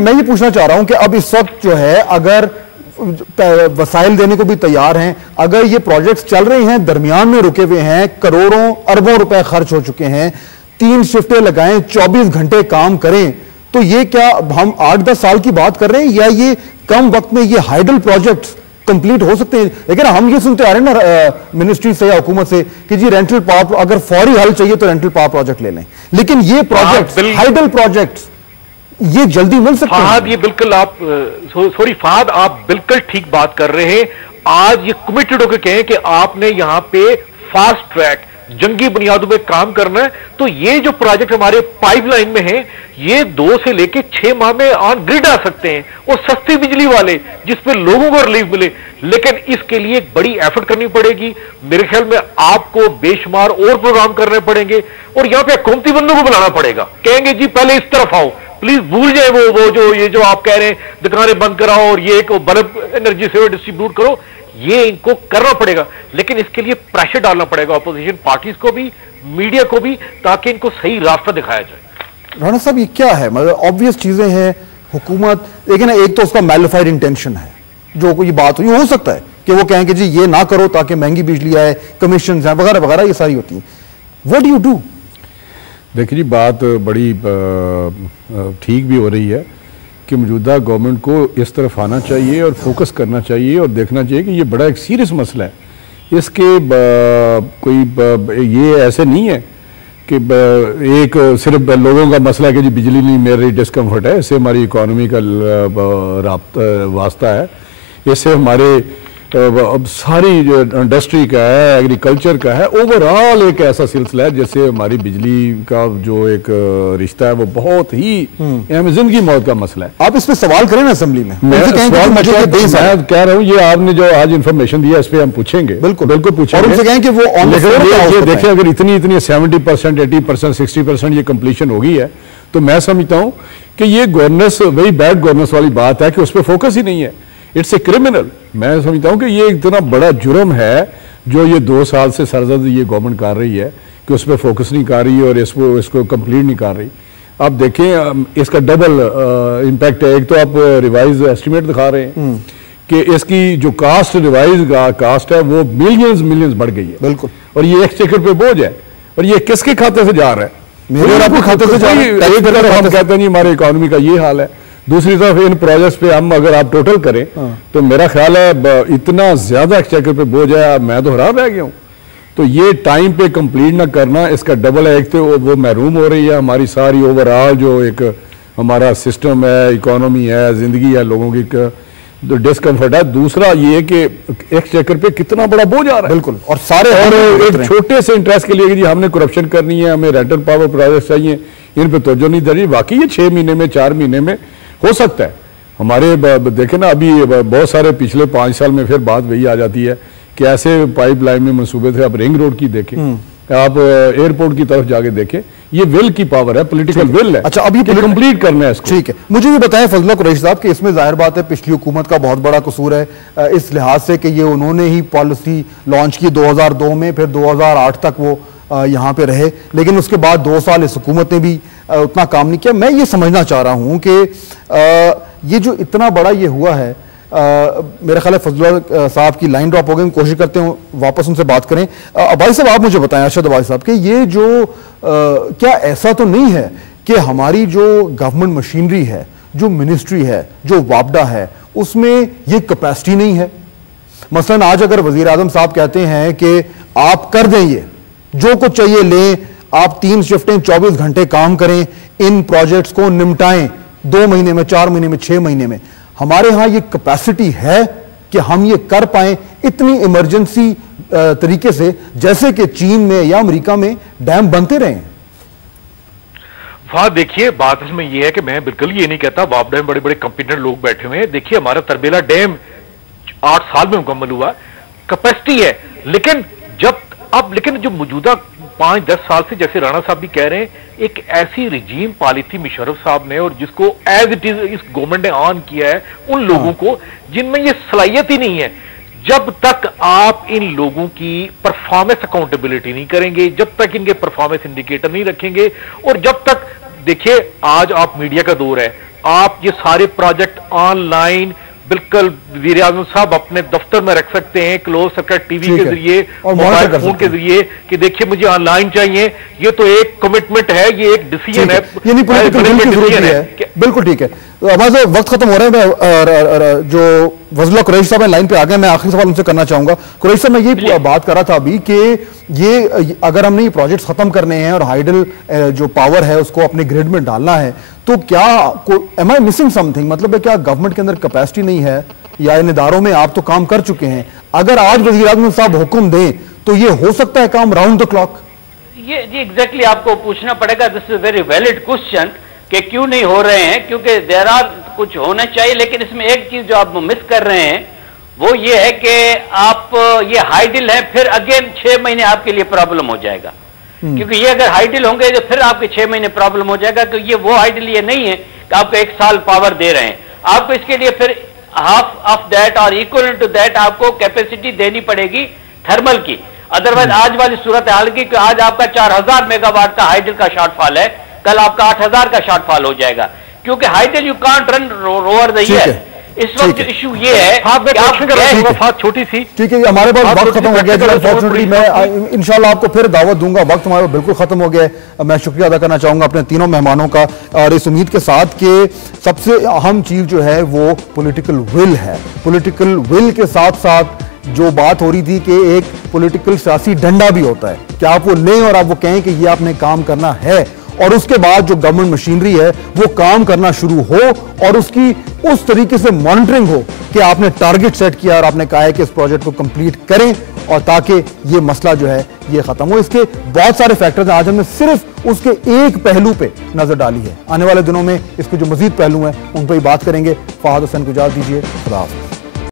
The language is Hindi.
मैं ये पूछना चाह रहा हूं कि अब इस वक्त जो है अगर वसाइल देने को भी तैयार हैं, अगर ये प्रोजेक्ट्स चल रहे हैं, दरमियान में रुके हुए हैं, करोड़ों अरबों रुपए खर्च हो चुके हैं, 3 शिफ्टें लगाएं, 24 घंटे काम करें, तो ये क्या हम 8-10 साल की बात कर रहे हैं या ये कम वक्त में ये हाइडल प्रोजेक्ट्स कंप्लीट हो सकते हैं? लेकिन हम ये सुनते आ रहे हैं ना मिनिस्ट्री से या हुकूमत से कि जी रेंटल पावर, अगर फौरी हल चाहिए तो रेंटल पावर प्रोजेक्ट ले लें, लेकिन ये प्रोजेक्ट हाइडल प्रोजेक्ट्स ये जल्दी मिल सकते हैं? फहद, ये बिल्कुल आप सॉरी फहद, आप बिल्कुल ठीक बात कर रहे हैं। आज ये कमिटेड होकर कहें कि आपने यहां पे फास्ट ट्रैक जंगी बुनियादों पे काम करना है, तो ये जो प्रोजेक्ट हमारे पाइपलाइन में है ये 2 से लेके 6 माह में ऑन ग्रिड आ सकते हैं, और सस्ती बिजली वाले जिसपे लोगों को रिलीफ मिले। लेकिन इसके लिए एक बड़ी एफर्ट करनी पड़ेगी। मेरे ख्याल में आपको बेशुमार और प्रोग्राम करने पड़ेंगे, और यहां पे हुकूमती बंदों को बुलाना पड़ेगा। कहेंगे जी पहले इस तरफ आओ, प्लीज भूल जाए वो जो ये जो आप कह रहे हैं दुकानें बंद कराओ और ये बल्ब एनर्जी से डिस्ट्रीब्यूट करो, ये इनको करना पड़ेगा। लेकिन इसके लिए प्रेशर डालना पड़ेगा अपोजिशन पार्टीज को भी, मीडिया को भी, ताकि इनको सही रास्ता दिखाया जाए। राणा साहब, ये क्या है? मतलब ऑब्वियस चीजें हैं, हुकूमत देखिए ना, एक तो उसका मैलिफाइड इंटेंशन है, जो कोई बात हुई हो सकता है कि वो कहें कि जी ये ना करो ताकि महंगी बिजली आए, कमीशन है वगैरह वगैरह, ये सारी होती है। What do you do? देखिए जी, बात बड़ी ठीक भी हो रही है कि मौजूदा गवर्नमेंट को इस तरफ आना चाहिए और फोकस करना चाहिए और देखना चाहिए कि ये बड़ा एक सीरियस मसला है। इसके कोई ये ऐसे नहीं है कि एक सिर्फ लोगों का मसला है कि जी बिजली नहीं मिल रही, डिस्कम्फर्ट है, इससे हमारी इकॉनमी का वास्ता है, इससे हमारे अब सारी इंडस्ट्री का है, एग्रीकल्चर का है, ओवरऑल एक ऐसा सिलसिला है जिससे हमारी बिजली का जो एक रिश्ता है वो बहुत ही जिंदगी मौत का मसला है। आप इस पे सवाल करें ना असेंबली में। मैं कह रहा हूँ ये आपने जो आज इन्फॉर्मेशन दिया इस पे हम पूछेंगे, बिल्कुल बिल्कुल पूछेंगे, और उनसे कहें कि वो ये देखिए अगर इतनी 70%, 80%, 60% ये कंप्लीशन हो गई है, तो मैं समझता हूँ कि ये गवर्नेंस, वही बैड गवर्नेंस वाली बात है कि उस पर फोकस ही नहीं है। It's a criminal. मैं समझता हूं कि ये इतना बड़ा जुर्म है जो ये 2 साल से सरजद ये गवर्नमेंट कर रही है कि उस पर फोकस नहीं कर रही और इसको कंप्लीट नहीं कर रही। आप देखें इसका डबल इम्पैक्ट है। एक तो आप रिवाइज एस्टिमेट दिखा रहे हैं कि इसकी जो कास्ट रिवाइज कास्ट है वो मिलियंस बढ़ गई है, बिल्कुल, और ये एक्सचेकर पे बोझ है, और ये किसके खाते से जा रहा है? मेरे और आपके खाते से जा रहा है। एक तरफ हम कहते हैं हमारे इकोनॉमी का ये हाल है, दूसरी तरफ इन प्रोजेक्ट्स पे हम अगर आप टोटल करें तो मेरा ख्याल है इतना ज्यादा एक्सचेकर पे बोझ है, मैं तो हैरान रह गया हूं। तो ये टाइम पे कंप्लीट ना करना इसका डबल है। एक तो वो महरूम हो रही है हमारी सारी ओवरऑल जो एक हमारा सिस्टम है, इकोनॉमी है, जिंदगी है, लोगों की डिस्कम्फर्ट है। दूसरा ये कि एक्सचेकर पे कितना बड़ा बोझ आ रहा है, बिल्कुल, और सारे और एक छोटे से इंटरेस्ट के लिए कि हमने करप्शन करनी है, हमें रेंटल पावर प्रोजेक्ट चाहिए, इन पे तवज्जो नहीं दे रही। वाकई ये 6 महीने में 4 महीने में हो सकता है। हमारे देखें ना, अभी बहुत सारे पिछले 5 साल में फिर बात वही आ जाती है कि ऐसे पाइपलाइन में मंसूबे थे। आप रिंग रोड की देखें, आप एयरपोर्ट की तरफ जाके देखें, ये विल की पावर है, पॉलिटिकल विल है। अच्छा, अभी कंप्लीट करना है इसको। ठीक है, मुझे भी बताएं फजला कुरैशी साहब कि इसमें जाहिर बात है पिछली हुकूमत का बहुत बड़ा कसूर है इस लिहाज से कि ये उन्होंने ही पॉलिसी लॉन्च की 2002 में, फिर 2008 तक वो यहाँ पे रहे, लेकिन उसके बाद 2 साल इस हुकूमत ने भी उतना काम नहीं किया। मैं ये समझना चाह रहा हूँ कि ये जो इतना बड़ा ये हुआ है, मेरा ख्याल है फजला साहब की लाइन ड्रॉप हो गई, कोशिश करते हैं वापस उनसे बात करें। अब्बासी साहब, आप मुझे बताएं, अरशद अब्बासी साहब, कि ये जो क्या ऐसा तो नहीं है कि हमारी जो गवर्नमेंट मशीनरी है, जो मिनिस्ट्री है, जो वापडा है, उसमें ये कैपेसिटी नहीं है? मसलन आज अगर वजीर आजम साहब कहते हैं कि आप कर दें, ये जो कुछ चाहिए लें, आप 3 शिफ्टें 24 घंटे काम करें, इन प्रोजेक्ट्स को निपटाएं 2 महीने में, 4 महीने में, 6 महीने में, हमारे यहां ये कैपेसिटी है कि हम ये कर पाए इतनी इमरजेंसी तरीके से, जैसे कि चीन में या अमेरिका में डैम बनते रहे? वहां देखिए, बात इसमें यह है कि मैं बिल्कुल ये नहीं कहता, वापडा में बड़े बड़े कंपिटेंट लोग बैठे हुए हैं। देखिए हमारा तरबेला डैम 8 साल में मुकम्मल हुआ, कैपेसिटी है, लेकिन लेकिन जो मौजूदा 5-10 साल से, जैसे राणा साहब भी कह रहे हैं, एक ऐसी रिजीम पाली थी मुशर्रफ साहब ने, और जिसको एज इट इज इस गवर्नमेंट ने ऑन किया है उन लोगों को जिनमें ये सलाहियत ही नहीं है। जब तक आप इन लोगों की परफॉर्मेंस अकाउंटेबिलिटी नहीं करेंगे, जब तक इनके परफॉर्मेंस इंडिकेटर नहीं रखेंगे, और जब तक देखिए आज आप मीडिया का दौर है, आप ये सारे प्रोजेक्ट ऑनलाइन बिल्कुल वज़ीर आज़म साहब अपने दफ्तर में रख सकते हैं, क्लोज सर्किट टीवी के जरिए और मोबाइल फोन के जरिए कि देखिए मुझे ऑनलाइन चाहिए। ये तो एक कमिटमेंट है, ये एक डिसीजन है, ये नहीं पॉलिटिकल डिसीजन है। बिल्कुल ठीक है। हमारे वक्त खत्म हो रहा है। जो वज़ीर कुरैशी साहब लाइन पे आ गए, मैं आखिरी सवाल उनसे करना चाहूंगा। कुरैशी साहब, मैं ये बात कर रहा था अभी कि ये अगर हमने ये प्रोजेक्ट्स खत्म करने हैं और हाइडल जो पावर है उसको अपने ग्रिड में डालना है, तो क्या एम आई मिसिंग समथिंग? मतलब है क्या गवर्नमेंट के अंदर कैपेसिटी नहीं है, या इन इदारों में आप तो काम कर चुके हैं, अगर आज वज़ीर आज़म साहब हुक्म दें तो ये हो सकता है काम राउंड द क्लॉक? ये जी एग्जैक्टली आपको पूछना पड़ेगा। This is very valid question कि क्यों नहीं हो रहे हैं, क्योंकि देयर आर कुछ होना चाहिए, लेकिन इसमें एक चीज जो आप मिस कर रहे हैं वो ये है कि आप ये हाइडिल है, फिर अगेन 6 महीने आपके लिए प्रॉब्लम हो जाएगा। क्योंकि ये अगर हाइडिल होंगे तो फिर आपके 6 महीने प्रॉब्लम हो जाएगा, क्योंकि ये वो हाइडिल ये नहीं है कि आपको 1 साल पावर दे रहे हैं। आपको इसके लिए फिर हाफ ऑफ दैट और इक्वल टू दैट आपको कैपेसिटी देनी पड़ेगी थर्मल की। अदरवाइज आज वाली सूरत हाल की, आज आपका 4000 मेगावाट का हाइडल का शॉर्टफॉल है, कल आपका 8000 का शॉर्टफॉल हो जाएगा, क्योंकि hydel you can't run over the year. इस वक्त इशू ये है, छोटी सी, ठीक है, हमारे पास वक्त खत्म हो गया। अनफॉर्चुनेटली मैं इंशाल्लाह आपको फिर दावत दूंगा, वक्त हमारा बिल्कुल खत्म हो गया। मैं शुक्रिया अदा करना चाहूंगा अपने तीनों मेहमानों का, और इस उम्मीद के साथ कि सबसे अहम चीज जो है वो पॉलिटिकल विल है। पॉलिटिकल विल के साथ साथ जो बात हो रही थी कि एक पॉलिटिकल सियासी डंडा भी होता है कि आप वो लें और आप वो कहें कि ये आपने काम करना है, और उसके बाद जो गवर्नमेंट मशीनरी है वो काम करना शुरू हो और उसकी उस तरीके से मॉनिटरिंग हो कि आपने टारगेट सेट किया और आपने कहा है कि इस प्रोजेक्ट को कंप्लीट करें, और ताकि ये मसला जो है ये खत्म हो। इसके बहुत सारे फैक्टर्स हैं, आज हमने सिर्फ उसके एक पहलू पे नजर डाली है। आने वाले दिनों में इसके जो मजीद पहलू हैं उन पर ही बात करेंगे। फहाद हुसैन को इजाजत दीजिए, खुदा हाफिज़।